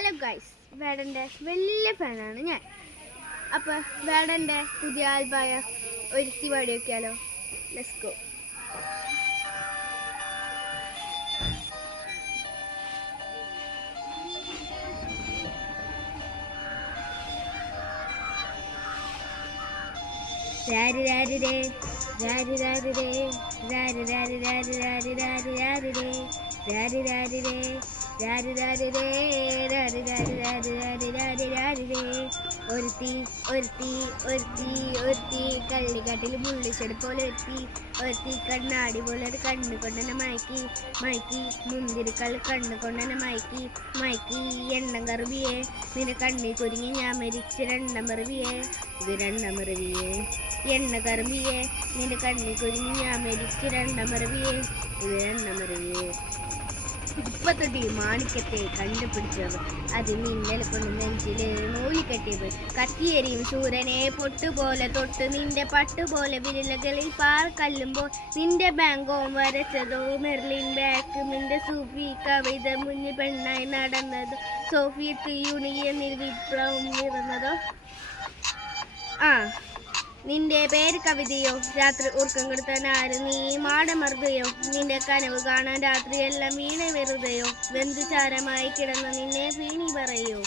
Hello guys, വേടൻ്റെ വലിയ ഫാനാണ് ഞാൻ. അപ്പോൾ വേടൻ്റെ പുതിയ ആൽബമായ ഒരുത്തി പാടി വയ്ക്കാലോ. Let's go. രാരി രാരി രേ രാരി രാരി രേ രാരി രാരി രാരി രാരി രാരി രാരി രേ രാരി രാരി രേ രാരി രാരി രേ രാരി രാരി രാരി രാരി രാരി രാരി രേ. ഒരുത്തി ഒരുത്തി ഒരുത്തി ഒരുത്തി കള്ളിക്കാട്ടിൽ മുള്ളിച്ചെടി പോലെ ഒരുത്തി കണ്ണാടി പോലെ ഒരു കണ്ണ് കൊണ്ടെന്നെ മയക്കി മയക്കി മുന്തിരിക്കള്ളി കണ്ണ് കൊണ്ടെന്നെ മയക്കി മയക്കി. എണ്ണം കറുപിയെ നിന്റെ കണ്ണി കുരുങ്ങി ഞാൻ മരിച്ച രണ്ടമറിവിയെ ഇത് രണ്ടമറിവിയെ. എണ്ണ കറുപിയെ നിന്റെ കണ്ണി കുരുങ്ങി ഞാൻ മരിച്ച രണ്ടമറിവിയെ ഇത് രണ്ടമറിവിയെ. ഇപ്പത്തൊട്ടി മാണിക്കത്തെ കണ്ടുപിടിച്ചത് അത് മിന്നൽ കൊണ്ട് നെഞ്ചില് നൂലി കെട്ടിയത്. കത്തിയെരിയും സൂര്യനെ പൊട്ടുപോലെ തൊട്ട് നിന്റെ പട്ടുപോലെ വിരലുകളിൽ പാറക്കല്ലുമ്പോൾ നിന്റെ ബാങ്കോ വരച്ചതോ മെർലിൻ ബാക്ക് നിന്റെ സൂഫി കവിത മുന്നിൽ പെണ്ണായി നടന്നതോ സോഫിയത്ത് യൂണിയനിൽ വിപ്ലവം നിറന്നതോ. നിന്റെ പേര് കവിതയോ രാത്രി ഉറക്കം കെടുത്താനാര് നീ മാടമർദ്ദയോ നിന്റെ കനവ് കാണാൻ രാത്രിയെല്ലാം വീണ വെറുതെയോ വെന്തു ചാരമായി കിടന്ന നിന്നെ വീണി പറയോ.